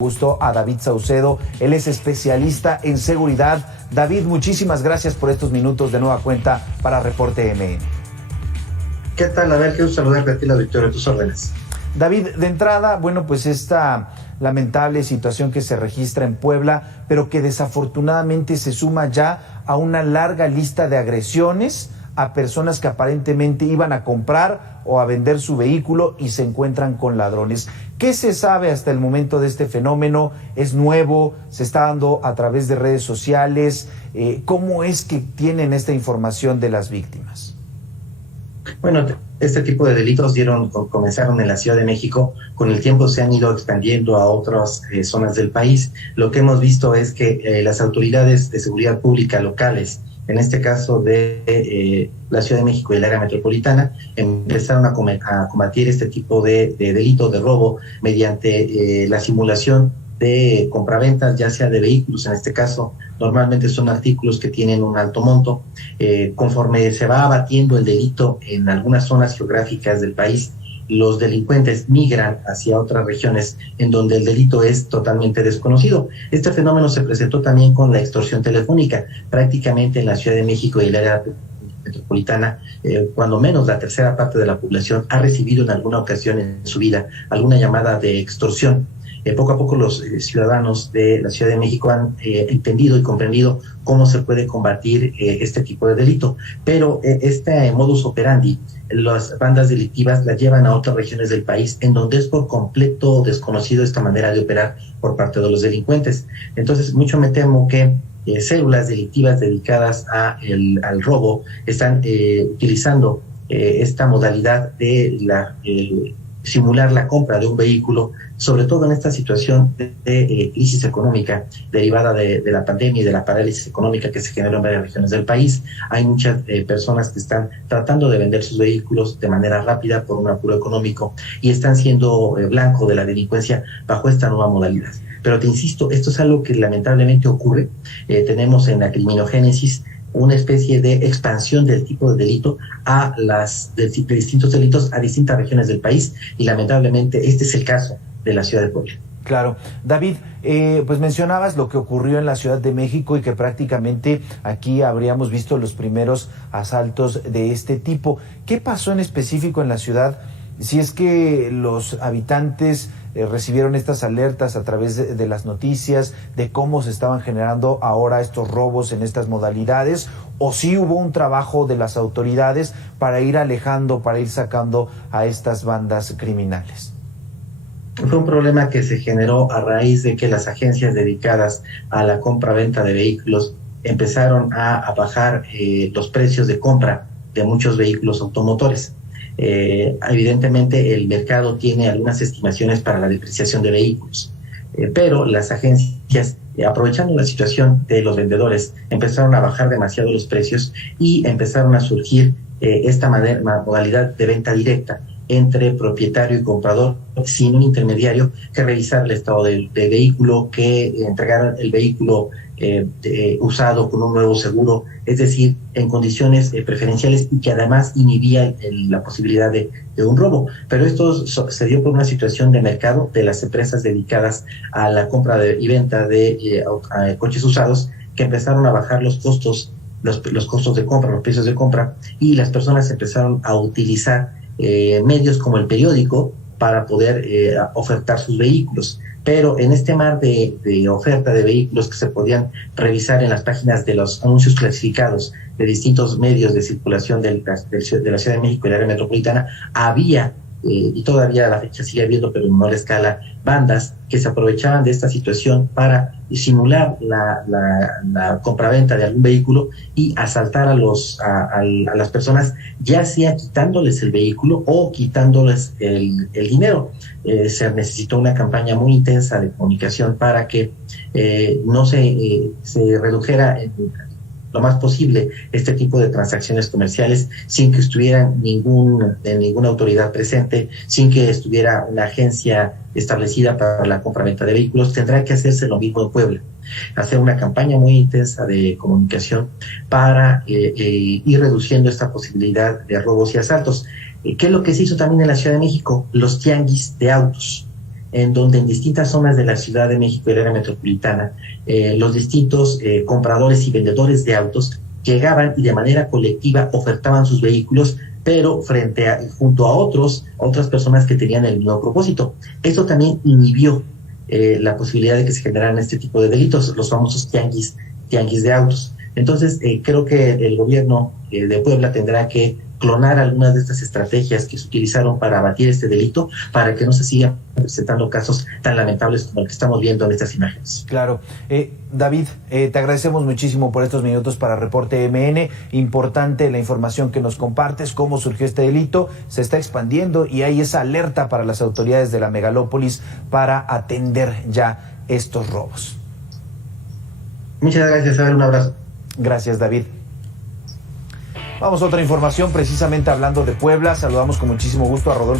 Gusto a David Saucedo, él es especialista en seguridad. David, muchísimas gracias por estos minutos de nueva cuenta para Reporte MN. ¿Qué tal? A ver, quiero saludarte a ti, la Victoria, a tus órdenes. David, de entrada, bueno, pues esta lamentable situación que se registra en Puebla, pero que desafortunadamente se suma ya a una larga lista de agresiones a personas que aparentemente iban a comprar o a vender su vehículo y se encuentran con ladrones. ¿Qué se sabe hasta el momento de este fenómeno? ¿Es nuevo? ¿Se está dando a través de redes sociales? ¿Cómo es que tienen esta información de las víctimas? Bueno, este tipo de delitos comenzaron en la Ciudad de México, con el tiempo se han ido expandiendo a otras zonas del país. Lo que hemos visto es que las autoridades de seguridad pública locales, en este caso de la Ciudad de México y el área metropolitana, empezaron a combatir este tipo de delito de robo mediante la simulación de compraventas, ya sea de vehículos, en este caso normalmente son artículos que tienen un alto monto. Conforme se va abatiendo el delito en algunas zonas geográficas del país, los delincuentes migran hacia otras regiones en donde el delito es totalmente desconocido. Este fenómeno se presentó también con la extorsión telefónica, prácticamente en la Ciudad de México y el área metropolitana, cuando menos la tercera parte de la población ha recibido en alguna ocasión en su vida alguna llamada de extorsión. Poco a poco los ciudadanos de la Ciudad de México han entendido y comprendido cómo se puede combatir este tipo de delito, pero este modus operandi, las bandas delictivas las llevan a otras regiones del país en donde es por completo desconocido esta manera de operar por parte de los delincuentes. Entonces, mucho me temo que células delictivas dedicadas al robo están utilizando esta modalidad de simular la compra de un vehículo, sobre todo en esta situación de crisis económica derivada de la pandemia y de la parálisis económica que se generó en varias regiones del país. Hay muchas personas que están tratando de vender sus vehículos de manera rápida por un apuro económico y están siendo blanco de la delincuencia bajo esta nueva modalidad. Pero te insisto, esto es algo que lamentablemente ocurre. Tenemos en la criminogénesis una especie de expansión del tipo de delito de distintos delitos a distintas regiones del país, y lamentablemente este es el caso de la ciudad de Puebla. Claro. David, pues mencionabas lo que ocurrió en la Ciudad de México y que prácticamente aquí habríamos visto los primeros asaltos de este tipo. ¿Qué pasó en específico en la ciudad? Si es que los habitantes recibieron estas alertas a través de las noticias, de cómo se estaban generando ahora estos robos en estas modalidades, o si hubo un trabajo de las autoridades para ir alejando, para ir sacando a estas bandas criminales. Fue un problema que se generó a raíz de que las agencias dedicadas a la compra-venta de vehículos empezaron a bajar los precios de compra de muchos vehículos automotores. Evidentemente el mercado tiene algunas estimaciones para la depreciación de vehículos, pero las agencias, aprovechando la situación de los vendedores, empezaron a bajar demasiado los precios y empezaron a surgir esta modalidad de venta directa entre propietario y comprador, sin un intermediario, que revisar el estado del vehículo, que entregar el vehículo usado con un nuevo seguro, es decir, en condiciones preferenciales, y que además inhibía la posibilidad de un robo. Pero esto se dio por una situación de mercado de las empresas dedicadas a la compra y venta de coches usados, que empezaron a bajar los costos, los costos de compra, los precios de compra, y las personas empezaron a utilizar medios como el periódico para poder ofertar sus vehículos. Pero en este mar de oferta de vehículos que se podían revisar en las páginas de los anuncios clasificados de distintos medios de circulación de la Ciudad de México y el área metropolitana, había, y todavía a la fecha sigue habiendo, pero en menor escala, bandas que se aprovechaban de esta situación para simular la compraventa de algún vehículo y asaltar a las personas, ya sea quitándoles el vehículo o quitándoles el dinero. Se necesitó una campaña muy intensa de comunicación para que no se redujera lo más posible este tipo de transacciones comerciales sin que estuviera ninguna autoridad presente, sin que estuviera una agencia establecida para la compra-venta de vehículos. Tendrá que hacerse lo mismo en Puebla, hacer una campaña muy intensa de comunicación para ir reduciendo esta posibilidad de robos y asaltos. ¿Qué es lo que se hizo también en la Ciudad de México? Los tianguis de autos. en donde en distintas zonas de la Ciudad de México y el área metropolitana, los distintos compradores y vendedores de autos llegaban y de manera colectiva ofertaban sus vehículos, pero junto a otras personas que tenían el mismo propósito. Eso también inhibió la posibilidad de que se generaran este tipo de delitos, los famosos tianguis de autos. Entonces, creo que el gobierno de Puebla tendrá que clonar algunas de estas estrategias que se utilizaron para abatir este delito, para que no se sigan presentando casos tan lamentables como el que estamos viendo en estas imágenes. Claro. David, te agradecemos muchísimo por estos minutos para Reporte MN. Importante la información que nos compartes, cómo surgió este delito, se está expandiendo y hay esa alerta para las autoridades de la megalópolis para atender ya estos robos. Muchas gracias, Abel, un abrazo. Gracias, David. Vamos a otra información, precisamente hablando de Puebla. Saludamos con muchísimo gusto a Rodolfo